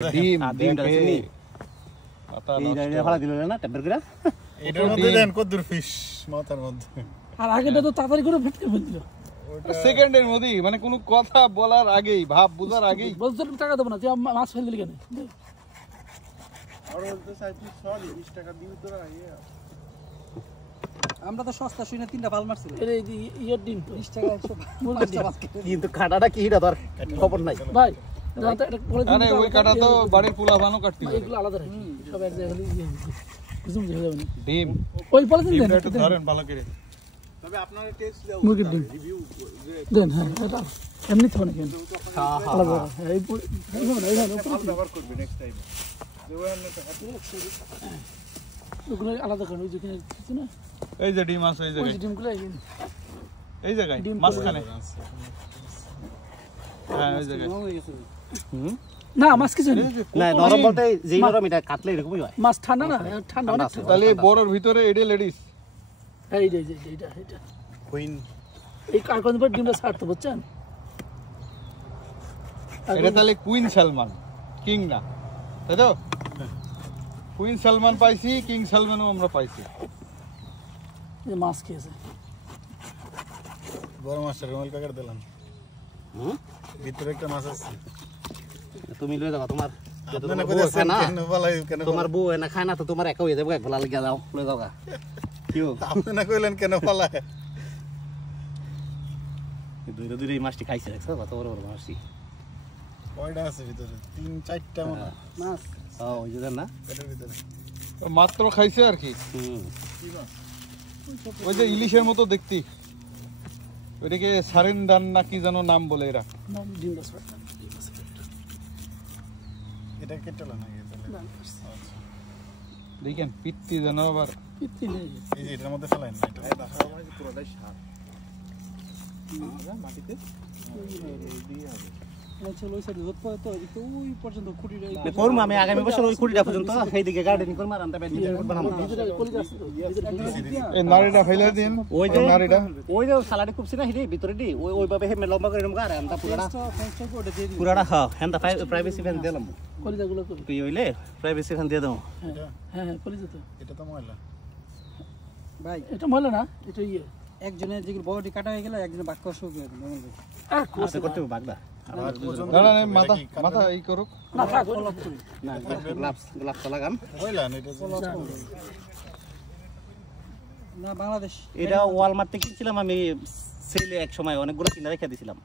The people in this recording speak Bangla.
ডিম ডিমটা চিনি মাথা এই জায়গায় ফালা দিল না টেম্পার করে এটার মধ্যে দেন কদ্দুর ফিশ মাথার মধ্যে আর আগেটা তো তাড়াতাড়ি করে ফেটকে ফেলছিল সেকেন্ডের মধ্যেই মানে কোনো কথা বলার আগেই ভাব বুঝার আগেই বলছো টাকা দেবো না তুই মাছ ফেলে দিলি কেন আর বলতে চাইছি সরি 20 টাকা দিও তোরা আমরা তো সস্তা শুনে তিনটা পাল মারছিল এর এই ইয়ার ডিম তো 20 টাকা 100 কিন্তু কাটাটা কি এটা তোর খবর নাই ভাই এটা বলে দিন আরে ওই কাটা তো বাড়ির পোলা বানো কাটতে পারে এগুলো আলাদা রাখি সব এক জায়গায় বুঝুম হয়ে যাবে না ডিম ওই বলে দিন দেন একটু ধরেন ভালো করে তবে আপনারা টেস্ট দাও মুরগির ডিম দেন হ্যাঁ এটা এমনি তো না কেন আলাদা এই ব্যবহার করবে নেক্সট টাইম ওগুলো আলাদা করে ওই যেখানে কিছু না এই যে ডিম আছে এই ওই জায়গায় ডিমগুলো এই জায়গায় মাঝখানে হ্যাঁ ওই জায়গায় না মাছ কিছু নেই না নরম বলতে যেই নরম এটা কাটলে এরকমই হয় মাছ ঠান্ডা না ঠান্ডা অনেক তাহলে বড়র ভিতরে এডে লেডিস এইটা কুইন এই কারণ পর ডিমটা ছাড়তে বুঝছেন এটা তাহলে কুইন সালমান কিং না তাই তো কুইন সালমান পাইছি কিং সালমানও আমরা পাইছি এই মাছ খেয়েছে বড় মাছটা রুমাল কাকার দিলাম ভিতরে একটা মাছ আছে তুমি লয়ে যাও তোমার আপনারা কইছেন কেন বলাই কেন তোমার বউ না খায় না তো তোমার একা হয়ে যাবে এক বেলা লাগিয়ে দাও লয়ে যাও গা কি আপনারা কইলেন কেন বলাই দুইটা দুইটা এই মাছটি খাইছে দেখছো কত বড় বড় মাছটি কয়টা আছে ভিতরে 3-4টা মনে মাছ ওই যে না এটার ভিতরে মাত্র খাইছে আর কি ওই যে ইলিশের মতো দেখতি ওইটাকে সারেন ডান না কি যেন নাম বলে এরা ডিমটা ছাড়তে এটা কেটলা না দেখেন পিত্তি যেন আবার পিত্তি নেই এই যে এটার মধ্যে ফেলাইন না এটা দেখাও মানে পুরোটাই সার মাটিতে চলো ওই সাইডে রোদ পড়ে তো এদিকে ওই পর্যন্ত খুঁটিটা করবো আমি আগামী বছর ওই কুড়িটা পর্যন্ত সেইদিকে গার্ডেনিং করবো আর আমরা বানাবো এই নারীটা ফেলে দিন ওই যে নারীটা ওই যে সালাডে কুপছি না হিরে ভিতরে দি ওই ওইভাবে হেমে লম্বা করে এরকম আর আমরা পুরাটা হ্যাঁ হ্যাঁ প্রাইভেসি ফ্যান দিলাম কলিজাগুলো করি তুই হইলে প্রাইভেসি ফ্যান দিয়ে দাও হ্যাঁ কলিজা তো এটা তো ময়লা ভাই এটা মলে না এটা ইয়ে একজনের যে বডি কাটা হয়ে গেল একজনের বাক্য শুক হয়ে গেল আর আস্তে করতে হবে বাগদা দাঁড়া না মাথা মাথা এই করুক না থাক না গ্লাভস লাগান ময়লা না এটা না বাংলাদেশ এটা ওয়ালমার্ট থেকে কিনছিলাম আমি সেলে এক সময় অনেকগুলো কিনে রেখে দিয়েছিলাম